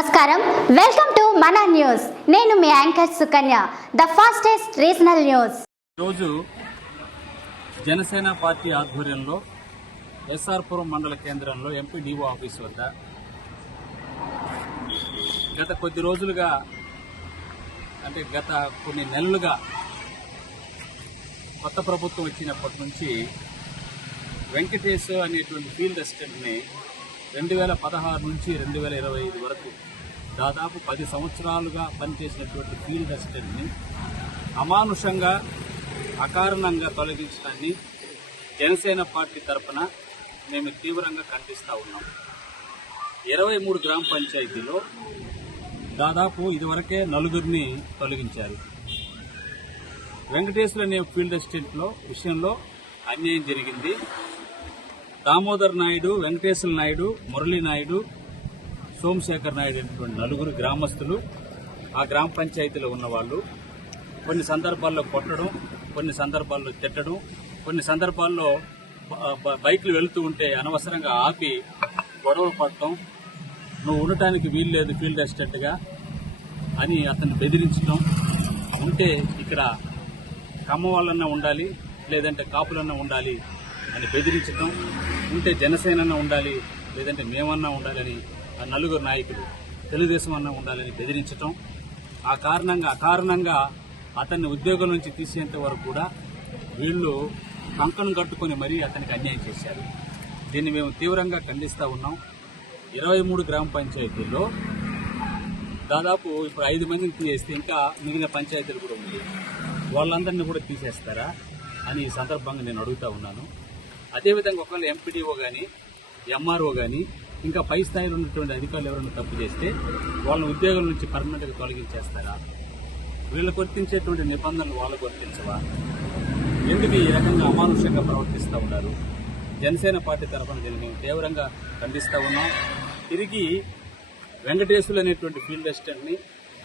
నమస్కారం. Welcome to మన news నేను మీ anchor Sukanya the fastest regional news రోజు జనసేన పార్టీ ఆధ్వర్యంలో ఎస్ఆర్పురం మండల కేంద్రంలో ఎంపీడీఓ ఆఫీస్ వద్ద గత కొద్ది రోజులుగా అంటే గత కొన్ని నెలలుగా కొత్త ప్రభుత్వం వచ్చినప్పటి నుంచి వెంకటేశ్ అనేటువంటి ఫీల్డ్ అసిస్టెంట్ని రెండు వేల పదహారు నుంచి రెండు వేల ఇరవై ఐదు వరకు దాదాపు పది సంవత్సరాలుగా పనిచేసినటువంటి ఫీల్డ్ అసిస్టెంట్ని అమానుషంగా అకారణంగా తొలగించడాన్ని జనసేన పార్టీ తరఫున మేము తీవ్రంగా ఖండిస్తూ ఉన్నాం. ఇరవై మూడు గ్రామ పంచాయతీలో దాదాపు ఇదివరకే నలుగురిని తొలగించారు. వెంకటేశ్వర అనే ఫీల్డ్ అసిస్టెంట్లో విషయంలో అన్యాయం జరిగింది. దామోదర్ నాయుడు వెంకటేశ్వర నాయుడు మురళీ నాయుడు సోమశేఖర్ నాయుడు అనేటువంటి నలుగురు గ్రామస్తులు ఆ గ్రామ పంచాయతీలో ఉన్నవాళ్ళు కొన్ని సందర్భాల్లో కొట్టడం కొన్ని సందర్భాల్లో తిట్టడం కొన్ని సందర్భాల్లో బైకులు వెళుతూ ఉంటే అనవసరంగా ఆపి గొడవలు పడటం నువ్వు ఉండటానికి వీలు లేదు ఫీల్డ్ అసిస్టెంట్గా అని అతను బెదిరించడం ఉంటే ఇక్కడ కమ్మ వాళ్ళన్నా ఉండాలి లేదంటే కాపులన్నా ఉండాలి అని బెదిరించడం ఉంటే జనసేన ఉండాలి లేదంటే మేమన్నా ఉండాలని నలుగురు నాయకులు తెలుగుదేశం అన్నా ఉండాలని బెదిరించటం ఆ కారణంగా అకారణంగా అతన్ని ఉద్యోగం నుంచి తీసేంత వరకు కూడా వీళ్ళు కంకణం కట్టుకొని మరీ అతనికి అన్యాయం చేశారు. దీన్ని మేము తీవ్రంగా ఖండిస్తూ ఉన్నాం. ఇరవై మూడు గ్రామ పంచాయతీల్లో దాదాపు ఇప్పుడు ఐదు మందిని తీసేస్తే ఇంకా మిగిలిన పంచాయతీలు కూడా ఉంది వాళ్ళందరినీ కూడా తీసేస్తారా అని ఈ సందర్భంగా నేను అడుగుతా ఉన్నాను. అదేవిధంగా ఒకవేళ ఎంపీడీఓ కానీ ఎంఆర్ఓ కానీ ఇంకా పై స్థాయిలో ఉన్నటువంటి అధికారులు ఎవరైనా తప్పు చేస్తే వాళ్ళని ఉద్యోగుల నుంచి పర్మనెంట్గా తొలగించేస్తారా? వీళ్ళు వర్తించేటువంటి నిబంధనలు వాళ్ళకు వర్తించవా? ఎందుకు ఈ రకంగా అమానుషంగా ప్రవర్తిస్తూ ఉన్నారు? జనసేన పార్టీ తరఫున దీన్ని మేము తీవ్రంగా ఖండిస్తూ ఉన్నాం. తిరిగి వెంకటేశ్వరులు అనేటువంటి ఫీల్డ్ అసిస్టెంట్ని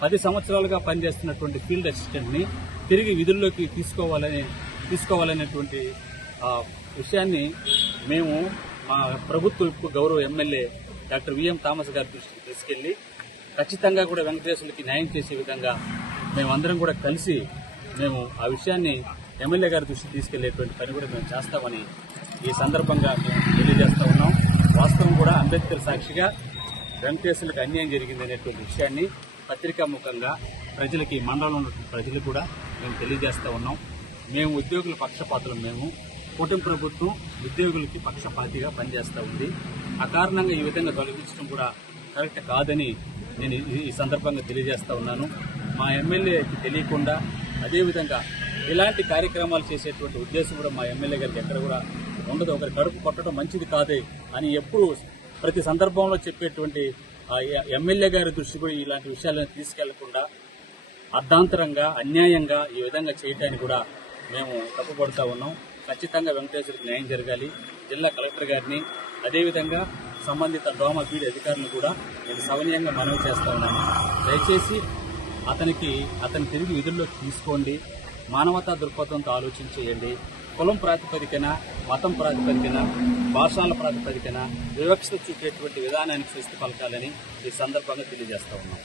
పది సంవత్సరాలుగా పనిచేస్తున్నటువంటి ఫీల్డ్ అసిస్టెంట్ని తిరిగి విధుల్లోకి తీసుకోవాలని తీసుకోవాలనేటువంటి విషయాన్ని మేము మా ప్రభుత్వ విప్పు గౌరవ ఎమ్మెల్యే డాక్టర్ విఎం థామస్ గారి దృష్టికి తీసుకెళ్ళి ఖచ్చితంగా కూడా వెంకటేశ్వరులకి న్యాయం చేసే విధంగా మేమందరం కూడా కలిసి మేము ఆ విషయాన్ని ఎమ్మెల్యే గారి దృష్టికి తీసుకెళ్ళేటువంటి పని కూడా మేము చేస్తామని ఈ సందర్భంగా మేము తెలియజేస్తా ఉన్నాం. వాస్తవం కూడా అంబేద్కర్ సాక్షిగా వెంకటేశ్వరులకు అన్యాయం జరిగింది అనేటువంటి విషయాన్ని పత్రికా ముఖంగా ప్రజలకి మండలంలో ఉన్నటువంటి ప్రజలు కూడా మేము తెలియజేస్తూ ఉన్నాం. మేము ఉద్యోగుల పక్షపాతులం మేము. కూటమి ప్రభుత్వం ఉద్యోగులకి పక్షపాతిగా పనిచేస్తూ ఉంది. ఆ కారణంగా ఈ విధంగా తొలగించడం కూడా కరెక్ట్ కాదని నేను ఈ- సందర్భంగా తెలియజేస్తూ ఉన్నాను. మా ఎమ్మెల్యేకి తెలియకుండా అదేవిధంగా ఇలాంటి కార్యక్రమాలు చేసేటువంటి ఉద్దేశం కూడా మా ఎమ్మెల్యే గారికి ఎక్కడ కూడా ఉండదు. ఒకరి కడుపు కొట్టడం మంచిది కాదే అని ఎప్పుడు ప్రతి సందర్భంలో చెప్పేటువంటి ఎమ్మెల్యే గారి దృష్టి కూడా ఇలాంటి విషయాలను తీసుకెళ్ళకుండా అర్ధాంతరంగా అన్యాయంగా ఈ విధంగా చేయటానికి కూడా మేము తప్పుపడుతూ ఉన్నాం. ఖచ్చితంగా వెంకటేశ్వరికి న్యాయం జరగాలి. జిల్లా కలెక్టర్ గారిని అదేవిధంగా సంబంధిత డోమా పీడి అధికారులను కూడా నేను సవనీయంగా మనవి చేస్తా ఉన్నాను. దయచేసి అతనికి అతని తిరిగి విధుల్లోకి తీసుకోండి. మానవతా దృక్పథంతో ఆలోచించేయండి. కులం ప్రాతిపదికన మతం ప్రాతిపదికన భాషల ప్రాతిపదికన వివక్ష చూపేటువంటి విధానానికి శిస్తు పలకాలని ఈ సందర్భంగా తెలియజేస్తా ఉన్నాం